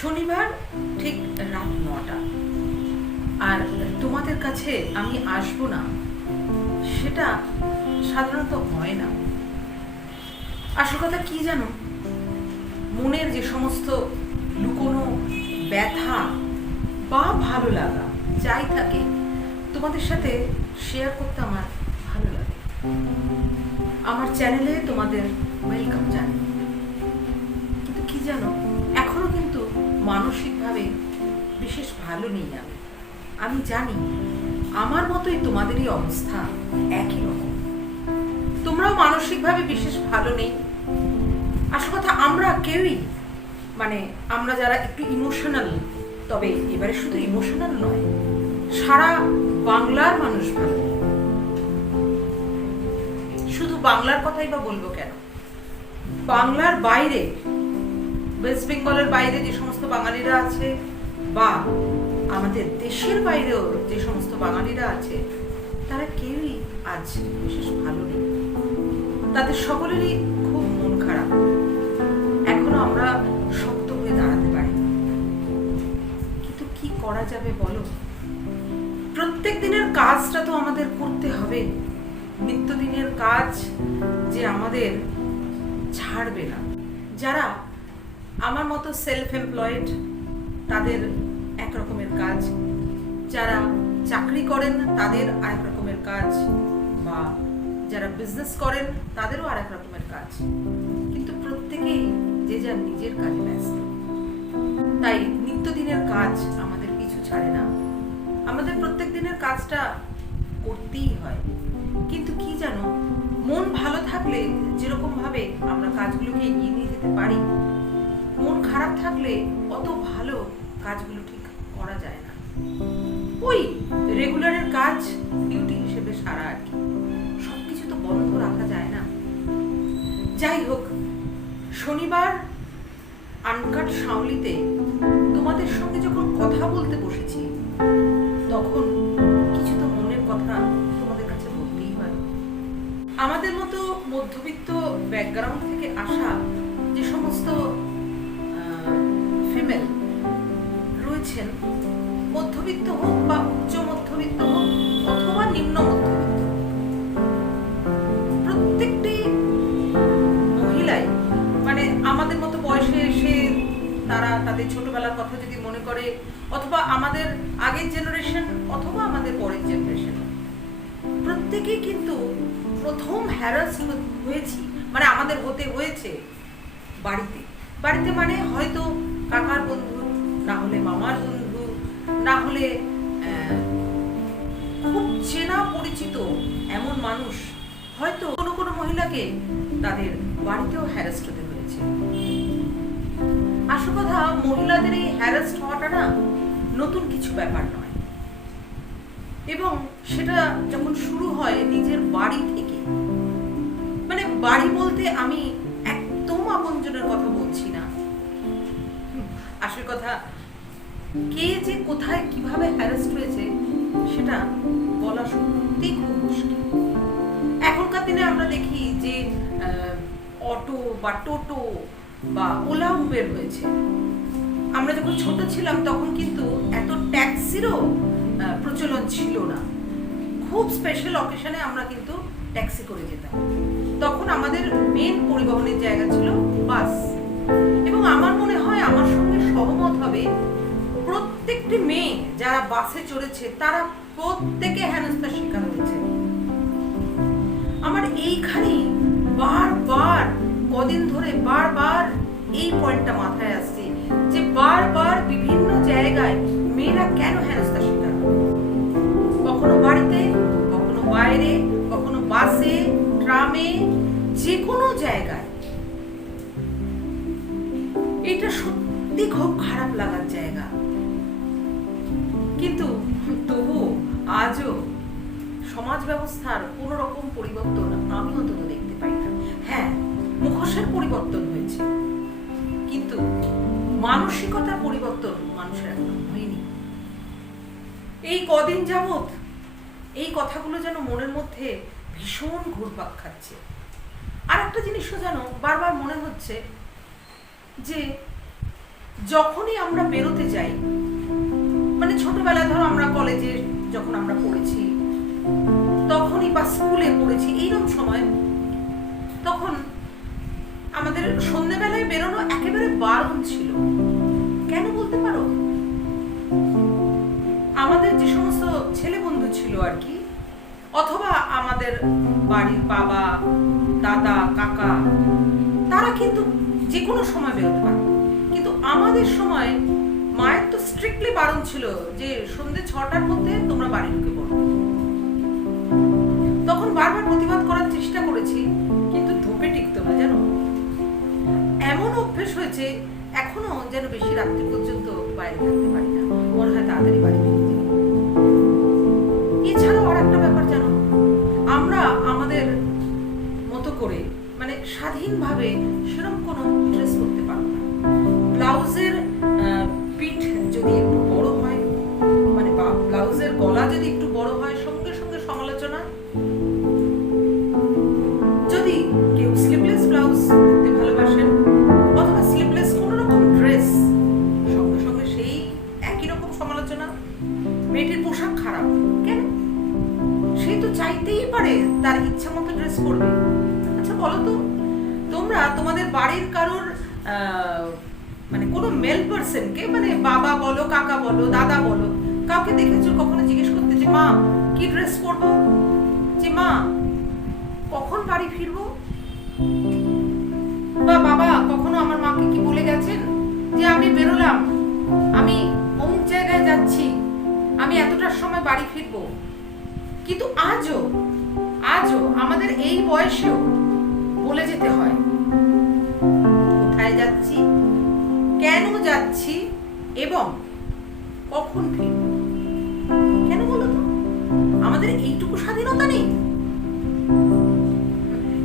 শনিবার ঠিক রাত 9টা, আর তোমাদের কাছে আমি আসবো না সেটা সাধারণত হয় না। আসল কথা কি জানো, মনের যে সমস্ত লুকোনো ব্যথা বা ভালো লাগা যাই থাকে তোমাদের সাথে শেয়ার করতে আমার ভালো লাগে। আমার চ্যানেলে তোমাদের ওয়েলকাম জানাই। কিন্তু কি জানো, এখনো কিন্তু মানসিকভাবে বিশেষ ভালো নেই। আমি জানি আমার মতোই তোমাদেরই অবস্থা একই রকম। তোমরাও মানসিকভাবে বিশেষ ভালো নেই। আসল কথা, আমরা কেউই আমরা যারা একটু ইমোশনাল, তবে এবারে শুধু ইমোশনাল নয়, সারা বাংলার মানুষ ভালো। শুধু বাংলার কথাই বা বলবো কেন, বাংলার বাইরে, ওয়েস্ট বেঙ্গলের বাইরে যে সমস্ত বাঙালিরা আছে বা আমাদের দেশের বাইরেও যে সমস্ত বাঙালিরা আছে, তারা কেউই আজ বিশেষ ভালো নেই। তাদের সকলেরই খুব মন খারাপ। এখনো আমরা শক্ত হয়ে দাঁড়াতে পারি, কিন্তু কি করা যাবে বলো? প্রত্যেক দিনের কাজটা তো আমাদের করতে হবে। নিত্যদিনের কাজ যে আমাদের ছাড়বে না। যারা আমার মতো সেলফ এমপ্লয়েড, তাদের এক রকমের কাজ, যারা চাকরি করেন তাদের আরেক রকমের কাজ, বা যারা বিজনেস করেন তাদেরও আরেক রকমের কাজ, কিন্তু প্রত্যেকেই যে যার নিজের কাজে ব্যস্ত। তাই নিত্যদিনের কাজ আমাদের পিছু ছাড়ে না। আমাদের প্রত্যেক দিনের কাজটা করতেই হয়। কিন্তু কি জানো, মন ভালো থাকলে যেরকম ভাবে আমরা কাজগুলোকে এগিয়ে নিয়ে যেতে পারি, মন খারাপ থাকলে অত ভালো কাজগুলো ঠিক করা যায় না। ওই রেগুলারের কাজ ডিউটি হিসেবে সারা আর কি, সবকিছু তো বন্ধ রাখা যায় না। যাই হোক, শনিবার আনকাট শাওলিতে তোমাদের সঙ্গে যখন কথা বলতে বসেছি, তখন কিছু তো মনের কথা তোমাদের কাছে বলতেই হয়। আমাদের মতো মধ্যবিত্ত ব্যাকগ্রাউন্ড থেকে আসা যে সমস্ত ফিমেল রয়েছেন, মধ্যবিত্ত হোক বা উচ্চ মধ্যবিত্ত হোক অথবা নিম্ন মধ্যবিত্ত, প্রত্যেকটি মহিলাই আমাদের মতো বয়সে এসে তারা তাদের ছোটবেলার কথা যদি মনে করে, অথবা আমাদের আগের জেনারেশন অথবা আমাদের পরের জেনারেশন, প্রত্যেকেই কিন্তু প্রথম হ্যারাস হয়েছি, আমাদের হতে হয়েছে বাড়িতে। বাড়িতে হয়তো কাকার বন্ধু, না হলে মামার বন্ধু, না হলে খুব চেনা পরিচিত এমন মানুষ, হয়তো কোনো কোনো মহিলাকে তাদের বাড়িতেও হ্যারাস্ট হতে হয়েছে। আসল কথা, মহিলাদের এই হ্যারাস্ট হওয়াটা না নতুন কিছু ব্যাপার নয়, এবং সেটা যখন শুরু হয় নিজের বাড়ি থেকে, বাড়ি বলতে আমি একদম আপনজনের কথা বলছি না। আসল কথা, কে যে কোথায় কিভাবে হ্যারাস্ট হয়েছে সেটা বলা সত্যি খুব মুশকিল। এখনকার দিনে আমরা দেখি যে অটো বা টোটো বা ওলা উবের হয়েছে। আমরা যখন ছোট ছিলাম তখন কিন্তু এত ট্যাক্সিরও প্রচলন ছিল না। খুব স্পেশাল অকেশনে আমরা কিন্তু ট্যাক্সি করে যেতাম। তখন আমাদের মেন পরিবহনের জায়গা ছিল বাস, এবং আমার মনে হয় আমার সঙ্গে সহমত হবে প্রত্যেকটি মেয়ে যারা বাসে চড়েছে তারা প্রত্যেকে হেনস্থার শিকার হয়েছে। আমার এইখানেই বারবার কদিন ধরে বারবার এই পয়েন্টটা মাথায় আসছে যে বারবার বিভিন্ন জায়গায় মেয়েরা কেন হেনস্থার শিকার হয়, কখনো বাড়িতে, কখনো বাইরে, কখনো বাসে, ট্রামে, যে কোনো জায়গায়। এটা সত্যি খুব খারাপ লাগার জায়গা। কিন্তু তবু আজও সমাজ ব্যবস্থার কোন রকম পরিবর্তন আমি অন্তত দেখতে পাই না। হ্যাঁ, মুখোশের পরিবর্তন হয়েছে, কিন্তু মানসিকতার পরিবর্তন মানুষের এখনো হয়নি। এই কদিন যাবৎ এই কথাগুলো যেন মনের মধ্যে ভীষণ ঘুরপাক খাচ্ছে। আর একটা জিনিসও যেন বারবার মনে হচ্ছে যে যখনই আমরা বেরোতে যাই, মানে ছোটবেলায় ধরো আমরা কলেজে যখন আমরা পড়েছি তখনই, বা স্কুলে পড়েছি এইরকম সময়, তখন আমাদের সন্ধ্যেবেলায় বেরোনো একেবারে বারণ ছিল। কেন বলতে পারো? আমাদের যে সমস্ত ছেলে বন্ধু ছিল আর কি, অথবা আমাদের বাড়ির বাবা, দাদা, কাকা, তারা কিন্তু যে কোনো সময় বেরোতে পারত, কিন্তু আমাদের সময় মায়ের তো স্ট্রিক্টলি বারণ ছিল যে সন্ধ্যে 6টার মধ্যে তোমরা বাড়ি ঢুকে পড়ো। তখন বারবার প্রতিবাদ করার চেষ্টা করেছি, কিন্তু ধোপে টিকতো না জানো। এমন অভ্যেস হয়েছে এখনো যেন বেশি রাত্রি পর্যন্ত বাইরে থাকতে পারি না, মনে হয় তাড়াতাড়ি বাড়ি ফিরতে। এছাড়াও আর একটা ব্যাপার জানো, আমরা আমাদের মতো করে মানে স্বাধীনভাবে সেরকম কোনো ড্রেস করতে পারবো না। ব্লাউজের পিঠ যদি একটু বড় হয়, মানে ব্লাউজের গলা যদি একটু বড় হয়, সঙ্গে সঙ্গে সমালোচনা। যদি কেউ স্লিভলেস ব্লাউজ পরতে ভালোবাসেন অথবা স্লিভলেস কোনো রকম ড্রেস, সঙ্গে সঙ্গে সেই একই রকম সমালোচনা। মেয়েটির পোশাক খারাপ কেন? সে তো চাইতেই পারে তার ইচ্ছা মতো ড্রেস পরবে। আচ্ছা বলো তো, তোমরা তোমাদের বাড়ির কারোর মানে কোনো মেল পার্সনকে, মানে বাবা বলো, কাকা বলো, দাদা বলো, কাউকে দেখেছো কখনো জিজ্ঞেস করতে যে মা কি ড্রেস পরবো, যে মা কখন বাড়ি ফিরবো? বা বাবা কখনো আমার মাকে কি বলে গেছেন যে আমি বেরোলাম, আমি অমুক জায়গায় যাচ্ছি, আমি এতটার সময় বাড়ি ফিরবো? কিন্তু আজও আমাদের এই বয়সেও বলে যেতে হয় কোথায় যাচ্ছি, কেন যাচ্ছি এবং কখন ফিরব। কেন বলো তো? আমাদের এইটুকু স্বাধীনতা নেই?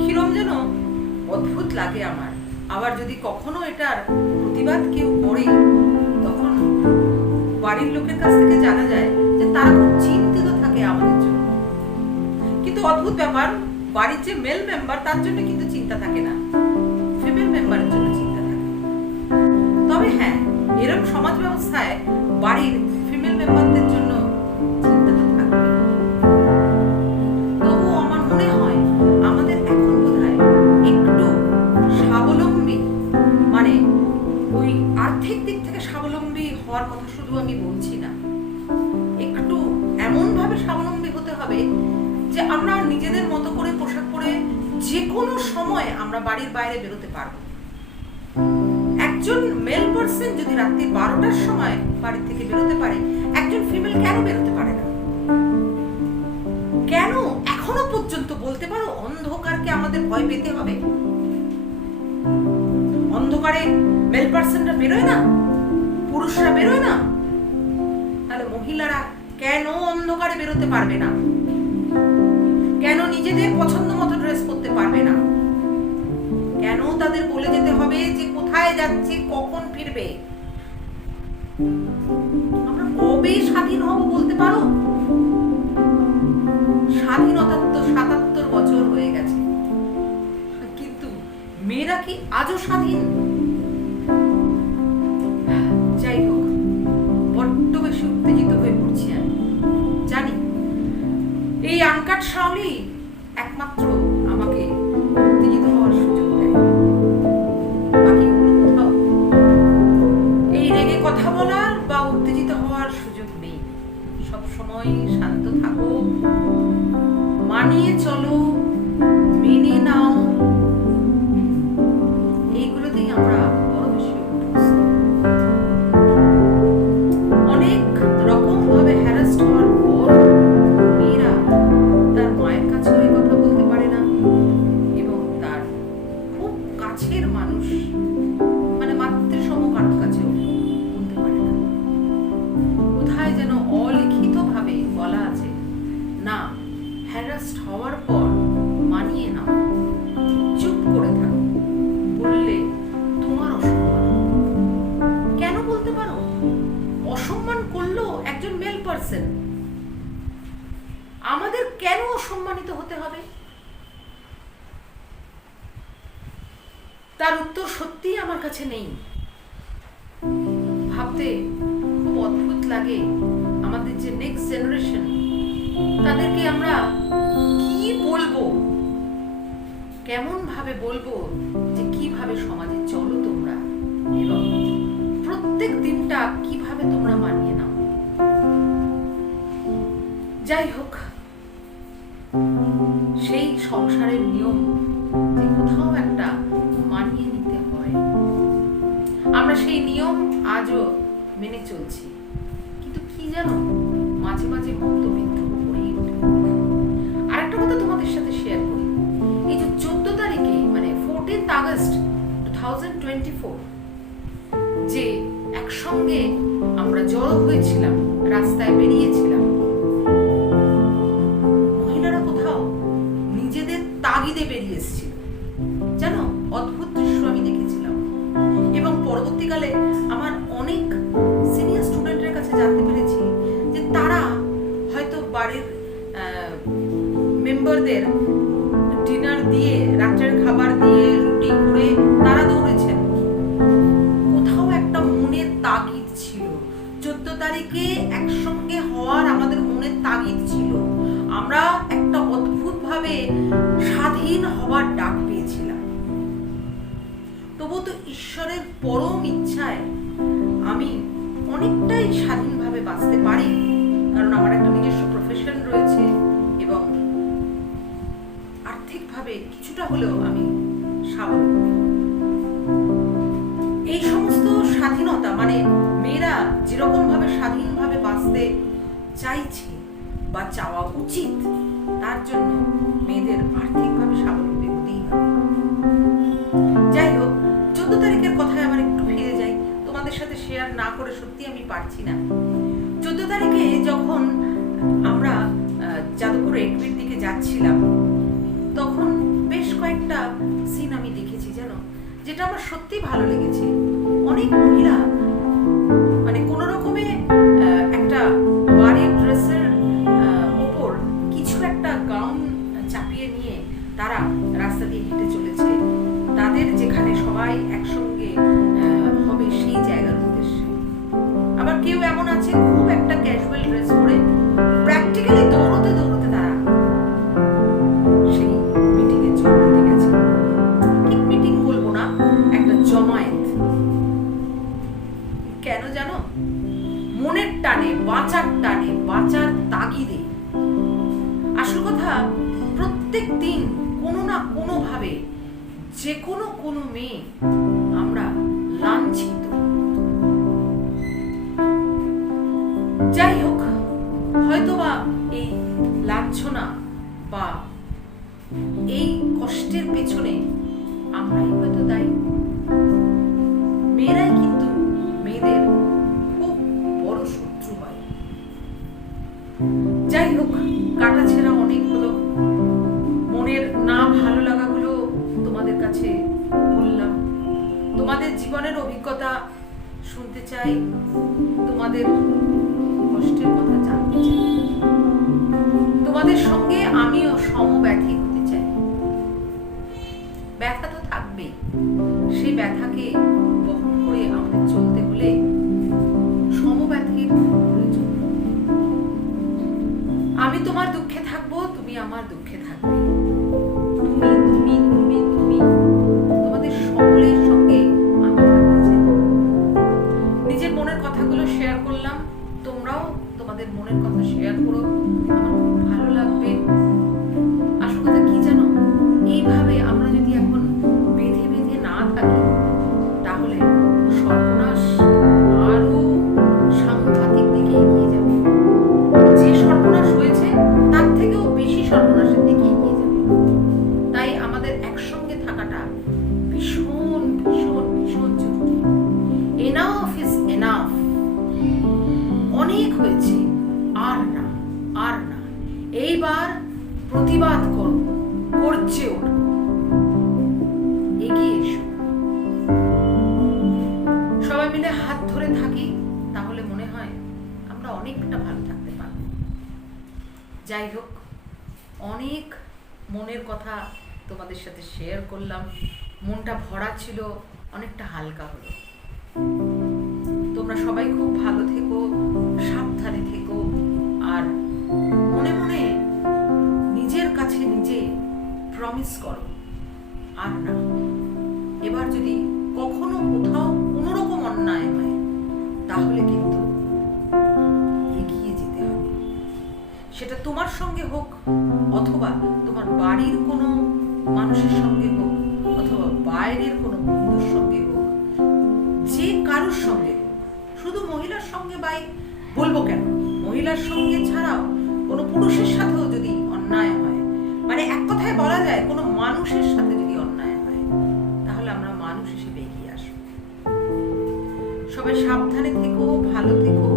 কিরম যেন অদ্ভুত লাগে আমার। আবার যদি কখনো এটার প্রতিবাদ কেউ করে, তখন বাড়ির লোকের কাছ থেকে জানা যায় যে তারা খুব চিন্তিত থাকে আমাদের জন্য। কিন্তু অদ্ভুত ব্যাপার, বাড়ির যে মেল মেম্বার তার জন্য কিন্তু চিন্তা থাকে না, ফিমেল মেম্বারের জন্য চিন্তা থাকে। তবে হ্যাঁ, এরকম সমাজ ব্যবস্থায় বাড়ির ফিমেল মেম্বারদের জন্য চিন্তা তো থাকবে। তবুও আমার মনে হয় আমাদের এখন বোধহয় একটু স্বাবলম্বী, মানে ওই আর্থিক দিক থেকে স্বাবলম্বী হওয়ার কথা শুধু আমি বলছি না, একটু এমন ভাবে স্বাবলম্বী হতে হবে যে আমরা নিজেদের মতো করে পোশাক পরে যে কোনো সময় আমরা বাড়ির বাইরে বেরোতে পারবো। একজন মেল পার্সন যদি রাত্রি 12টার সময় বাড়ি থেকে বেরোতে পারে, একজন ফিমেল কেন বেরোতে পারে না? কেন এখনো পর্যন্ত বলতে পারো অন্ধকারকে আমাদের ভয় পেতে হবে? অন্ধকারে মেল পার্সনরা বেরোয় না, পুরুষরা বেরোয় না, তাহলে মহিলারা কেন অন্ধকারে বেরোতে পারবে না? কেন নিজেদের পছন্দ মতো ড্রেস পরতে পারবে না? কেন তাদের বলে যেতে হবে যে কোথায় যাচ্ছে, কখন ফিরবে? আমরা কবে স্বাধীন হব বলতে পারো? স্বাধীনতার তো ৭৭ বছর হয়ে গেছে, কিন্তু মেয়েরা কি আজও স্বাধীন? যাই হোক, বড্ড বেশি উত্তেজিত হয়ে পড়ছি আমি জানি। এই আনকাট শাওলি একমাত্র আমাকে উত্তেজিত হওয়ার সুযোগ দেয়, বাকি কোথাও এই রেগে কথা বলার বা উত্তেজিত হওয়ার সুযোগ নেই। সব সময় শান্ত থাকো, মানিয়ে চলো, মেনে নাও, এইগুলোতেই আমরা বড় বেশি অভ্যস্ত। অনেক রকম ভাবে হ্যারাসড হওয়ার পর মেয়েরা তার মায়ের কাছেও এই কথা বলতে পারে না, এবং তার খুব কাছের মানুষ, মানে মাতৃসম কারোর কাছেও বলতে পারে না। কোথায় যেন অলিখিত ভাবে বলা আছে, না হ্যারাসড হওয়ার পর মানিয়ে নাও, চুপ করে থাকো, বললে তোমার অসম্মান। কেন বলতে পারো? অসম্মান করলো একজন মেল পার্সন, আমাদের কেন অসম্মানিত হতে হবে? তার উত্তর সত্যিই আমার কাছে নেই। ভাবতে খুব অদ্ভুত লাগে আমাদের যে নেক্সট জেনারেশন, তাদেরকে আমরা কি বলবো, কেমন ভাবে বলবো যে কিভাবে সমাজে চলো তোমরা, এবং প্রত্যেক দিনটা কিভাবে তোমরা মানিয়ে নাও। যাই হোক, সেই সংসারের নিয়ম যে কোথাও একটা মানিয়ে নিতে হয়, আমরা সেই নিয়ম আজও মেনে চলছি। কিন্তু কি জানো, মাঝে মাঝে মন্তবিদ্রোহ করেই ওঠে। আর একটা কথা তোমাদের সাথে শেয়ার করি, এই যে 14 তারিখে মানে 14th আগস্ট 2024 যে একসঙ্গে আমরা জড়ো হয়েছিলাম, রাস্তায় বেরিয়েছিলাম, মহিলারা কোথাও নিজেদের তাগিদে বেরিয়ে এসেছিল। জানো, অদ্ভুত দৃশ্য আমি দেখেছিলাম। এবং পরবর্তীকালে আমার অনেক সিনিয়র স্টুডেন্টের কাছে জানতে পেরেছি যে তারা হয়তো বাড়ির মেম্বারদের ডিনার দিয়ে, রাত্রের খাবার দিয়ে, রুটি করে তারা দৌড়েছেন। কোথাও একটা মনের তাগিদ ছিল। 14 তারিখে একসঙ্গে হওয়ার আমাদের মনের তাগিদ ছিল। আমরা একটা অদ্ভুতভাবে স্বাধীন হওয়ার ডাক পেয়েছিলাম। তবু তো ঈশ্বরের পরম ইচ্ছায় আমি অনেকটাই স্বাধীনভাবে বাঁচতে পারি, কারণ আমার একটা নিজস্ব প্রফেশন রয়েছে এবং আর্থিকভাবে কিছুটা হলেও আমি স্বাবলম্বী। এই সমস্ত স্বাধীনতা মানে মেয়েরা যেরকম ভাবে স্বাধীনভাবে বাঁচতে চাইছে বা চাওয়া উচিত, তার জন্য মেয়েদের আর্থিকভাবে স্বাবলম্বী হতেই হবে। যাই হোক, 14 তারিখের কথায় আবার একটু ফিরে যাই, তোমাদের সাথে শেয়ার না করে সত্যি আমি পারছি না। 14 তারিখে যখন আমরা যাদবপুর এডমির দিকে যাচ্ছিলাম, তখন বেশ কয়েকটা সিন আমি দেখেছি জানো, যেটা আমার সত্যি ভালো লেগেছে। অনেক মহিলা মানে কোন রকমে একটা বাড়ির ড্রেসের ওপর কিছু একটা গাউন চাপিয়ে নিয়ে তারা রাস্তা দিয়ে হেঁটে চলেছে, তাদের যেখানে সবাই একসঙ্গে হবে সেই জায়গার উদ্দেশ্যে। আবার কেউ এমন আছে খুব একটা ক্যাজুয়াল ড্রেস পরে প্র্যাকটিক্যালি দৌড়তে দৌড়তে তারা সেই মিটিং এ যোগ দিতে গেছে। ঠিক মিটিং বলবো না, একটা জমায়েত। কেন জানো? মনের টানে, বাঁচার টানে, বাঁচার তাগিদে। আসল কথা, প্রত্যেক দিন কোনো না কোনো ভাবে যে কোনো মেয়ে আমরা লাঞ্ছিত। যাই হোক, হয়তোবা এই লাঞ্ছনা বা এই কষ্টের পেছনে আমরাই হয়তো দায়ী। মেয়েরাই কিন্তু মেয়েদের খুব বড় শত্রু হয়। যাই হোক, কাটা ছেঁড়া অনেক হলো, মনের না ভালো লাগাগুলো তোমাদের কাছে বললাম। তোমাদের জীবনের অভিজ্ঞতা শুনতে চাই, তোমাদের কষ্টের কথা জানতে চাই, তোমাদের সঙ্গে আমিও সমব্যথী হতে চাই। ব্যথা তো থাকবেই, সেই ব্যথাকে বহন করে আমাদের চলতে হলে সমব্যথীর প্রয়োজন। আমি তোমার দুঃখে থাকবো, তুমি আমার দুঃখে থাকবে। তুমি তুমি তুমি তুমি তোমাদের সকলের সঙ্গে আমি থাকতে চাই। নিজের মনের কথাগুলো শেয়ার করলাম, তোমরাও তোমাদের মনের কথা শেয়ার করো, আমার খুব ভালো লাগবে। আসল কথা কি জানো, এইভাবে আমরা যদি এখন বেঁধে বেঁধে না থাকি, তাহলে সর্বনাশ আরো সাংঘাতিক দিকে এগিয়ে যাবে। যে সর্বনাশ হয়েছে তার থেকেও বেশি সর্বনাশের দিকে এগিয়ে যাবে। তাই আমাদের একসঙ্গে থাকাটা ভীষণ ভীষণ ভীষণ জরুরি। Enough is enough. অনেক হয়েছে, আর না, আর না। এইবার প্রতিবাদ করো, করছে ওঠো, এগিয়ে এসো। সবাই মিলে হাত ধরে থাকি, তাহলে মনে হয় আমরা অনেকটা ভালো থাকতে পারবো। যাই হোক, অনেক মনের কথা তোমাদের সাথে শেয়ার করলাম, মনটা ভরা ছিল, অনেকটা হালকা হলো। তোমরা সবাই খুব ভালো থেকো, সাবধানে থেকো, আর মনে মনে নিজের কাছে নিজে প্রমিস করো আর না। এবার যদি কখনো কোথাও কোনোরকম অন্যায় হয় তাহলে কিন্তু এগিয়ে যেতে হবে। সেটা তোমার সঙ্গে হোক, অথবা তোমার বাড়ির কোনো মানুষের সঙ্গে হোক, অথবা বাইরের কোনো বন্ধুর সঙ্গে হোক, যে কারোর সঙ্গে হোক। শুধু মহিলার সঙ্গে বলবো কেন, মহিলার সঙ্গে ছাড়াও কোনো পুরুষের সাথেও যদি অন্যায় হয়, মানে এক কথায় বলা যায় কোনো মানুষের সাথে যদি অন্যায় হয়, তাহলে আমরা মানুষ হিসেবে এগিয়ে আসবো। সবাই সাবধানে থেকো, ভালো থেকো।